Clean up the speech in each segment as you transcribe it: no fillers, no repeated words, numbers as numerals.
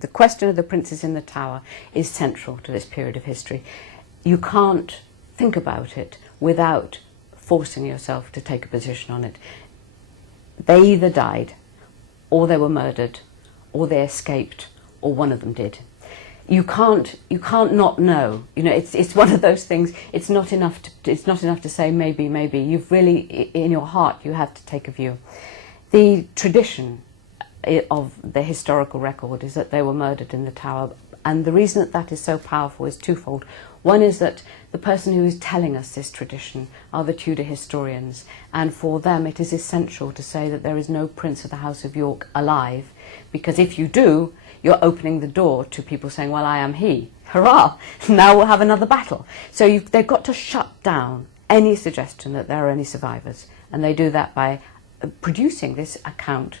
The question of the princes in the Tower is central to this period of history. You can't think about it without forcing yourself to take a position on it. They either died, or they were murdered, or they escaped, or one of them did. You can't not know. You know, it's one of those things. It's not enough to say maybe. You've really, in your heart, you have to take a view. The tradition of the historical record is that they were murdered in the Tower, and the reason that that is so powerful is twofold. One is that the person who is telling us this tradition are the Tudor historians, and for them it is essential to say that there is no Prince of the House of York alive, because if you do, you're opening the door to people saying, well, I am he. Hurrah! Now we'll have another battle. So they've got to shut down any suggestion that there are any survivors, and they do that by producing this account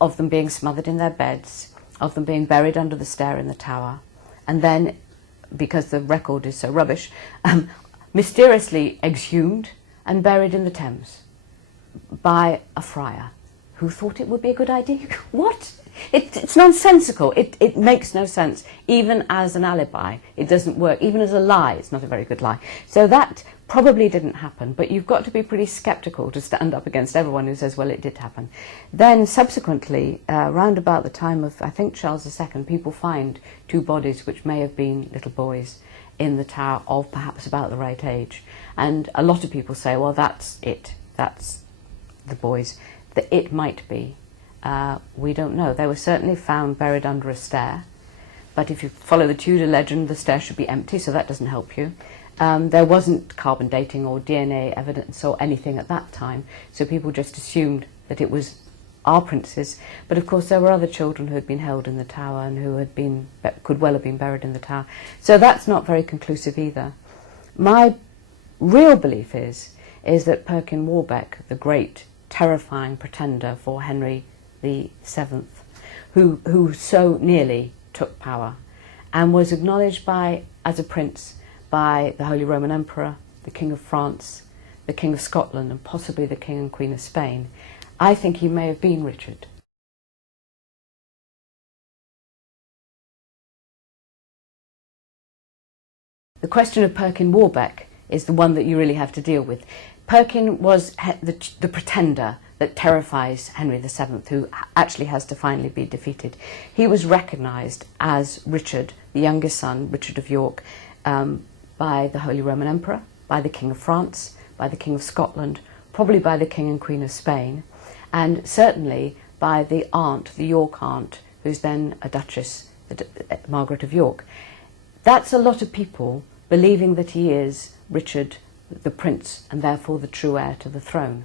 of them being smothered in their beds, of them being buried under the stair in the Tower, and then, because the record is so rubbish, mysteriously exhumed and buried in the Thames by a friar who thought it would be a good idea. What? It's nonsensical. It makes no sense. Even as an alibi, it doesn't work. Even as a lie, it's not a very good lie. So that probably didn't happen, but you've got to be pretty sceptical to stand up against everyone who says, well, it did happen. Then subsequently, round about the time of, I think, Charles II, people find two bodies which may have been little boys in the Tower of perhaps about the right age. And a lot of people say, well, that's it. That's the boys. The it might be. We don't know. They were certainly found buried under a stair, but if you follow the Tudor legend, the stair should be empty, so that doesn't help you. There wasn't carbon dating or DNA evidence or anything at that time, so people just assumed that it was our princes. But of course there were other children who had been held in the Tower and who could well have been buried in the Tower. So that's not very conclusive either. My real belief is that Perkin Warbeck, the great terrifying pretender for Henry VII, who so nearly took power and was acknowledged as a prince by the Holy Roman Emperor, the King of France, the King of Scotland, and possibly the King and Queen of Spain. I think he may have been Richard. The question of Perkin Warbeck is the one that you really have to deal with. Perkin was the pretender that terrifies Henry VII, who actually has to finally be defeated. He was recognised as Richard, the youngest son, Richard of York, by the Holy Roman Emperor, by the King of France, by the King of Scotland, probably by the King and Queen of Spain, and certainly by the aunt, the York aunt, who's then a Duchess, Margaret of York. That's a lot of people believing that he is Richard the Prince and therefore the true heir to the throne.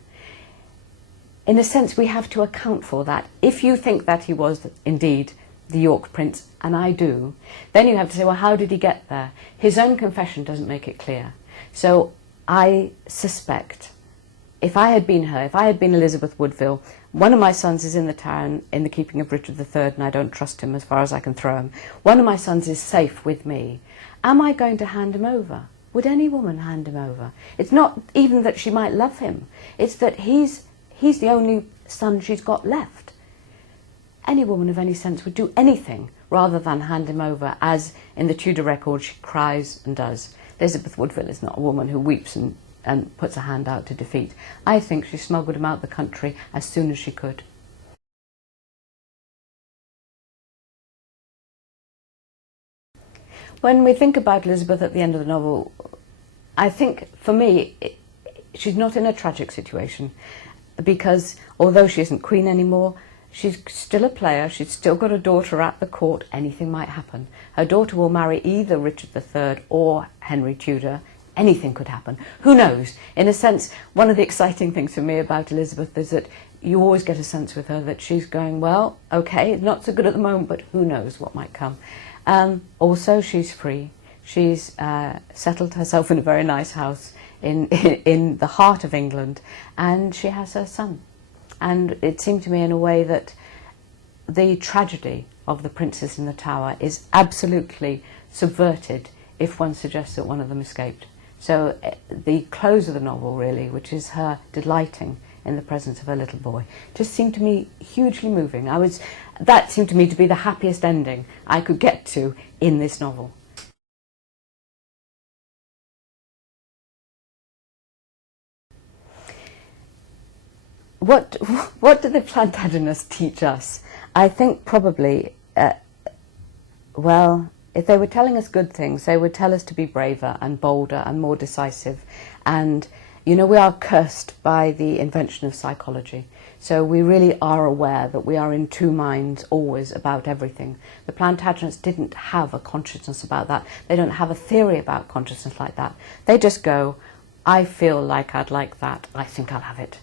In a sense, we have to account for that. If you think that he was indeed the York Prince, and I do, then you have to say, well, how did he get there? His own confession doesn't make it clear. So I suspect, if I had been her, if I had been Elizabeth Woodville, one of my sons is in the Tower in the keeping of Richard III, and I don't trust him as far as I can throw him. One of my sons is safe with me. Am I going to hand him over? Would any woman hand him over? It's not even that she might love him. It's that he's the only son she's got left. Any woman of any sense would do anything rather than hand him over, as in the Tudor record she cries and does. Elizabeth Woodville is not a woman who weeps and puts a hand out to defeat. I think she smuggled him out the country as soon as she could. When we think about Elizabeth at the end of the novel, I think, for me, she's not in a tragic situation, because although she isn't queen anymore, she's still a player, she's still got a daughter at the court, anything might happen. Her daughter will marry either Richard III or Henry Tudor. Anything could happen. Who knows? In a sense, one of the exciting things for me about Elizabeth is that you always get a sense with her that she's going, well, okay, not so good at the moment, but who knows what might come. Also, she's free. She's settled herself in a very nice house in the heart of England, and she has her son. And it seemed to me in a way that the tragedy of the princes in the Tower is absolutely subverted if one suggests that one of them escaped. So the close of the novel, really, which is her delighting in the presence of her little boy. Just seemed to me hugely moving. That seemed to me to be the happiest ending I could get to in this novel. What do the Plantagenets teach us? I think probably, well, if they were telling us good things, they would tell us to be braver and bolder and more decisive. And, you know, we are cursed by the invention of psychology. So we really are aware that we are in two minds always about everything. The Plantagenets didn't have a consciousness about that. They don't have a theory about consciousness like that. They just go, I feel like I'd like that, I think I'll have it.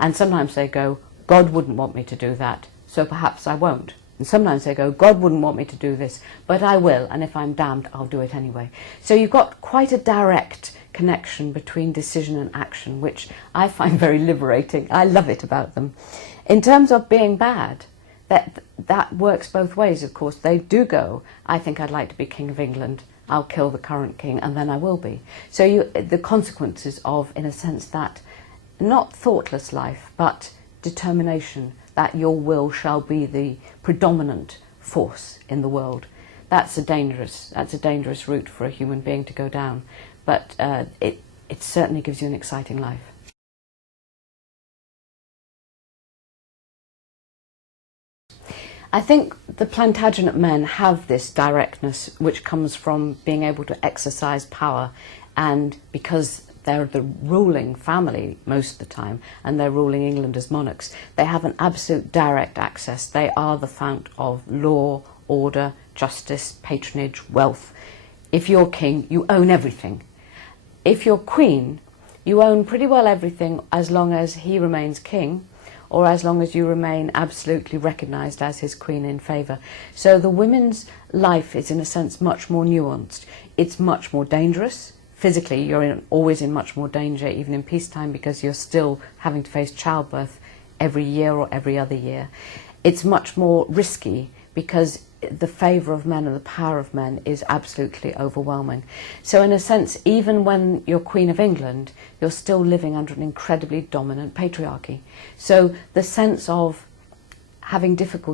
And sometimes they go, God wouldn't want me to do that, so perhaps I won't. And sometimes they go, God wouldn't want me to do this, but I will, and if I'm damned, I'll do it anyway. So you've got quite a direct connection between decision and action, which I find very liberating. I love it about them. In terms of being bad, that works both ways, of course. They do go, I think I'd like to be King of England, I'll kill the current king, and then I will be. So the consequences of, in a sense, that not thoughtless life, but determination that your will shall be the predominant force in the world. That's a dangerous route for a human being to go down, but it certainly gives you an exciting life. I think the Plantagenet men have this directness which comes from being able to exercise power, and because they're the ruling family most of the time, and they're ruling England as monarchs, they have an absolute direct access. They are the fount of law, order, justice, patronage, wealth. If you're king, you own everything. If you're queen, you own pretty well everything as long as he remains king, or as long as you remain absolutely recognised as his queen in favour. So the women's life is, in a sense, much more nuanced. It's much more dangerous. Physically, you're always in much more danger, even in peacetime, because you're still having to face childbirth every year or every other year. It's much more risky because the favour of men and the power of men is absolutely overwhelming. So in a sense, even when you're Queen of England, you're still living under an incredibly dominant patriarchy. So the sense of having difficulty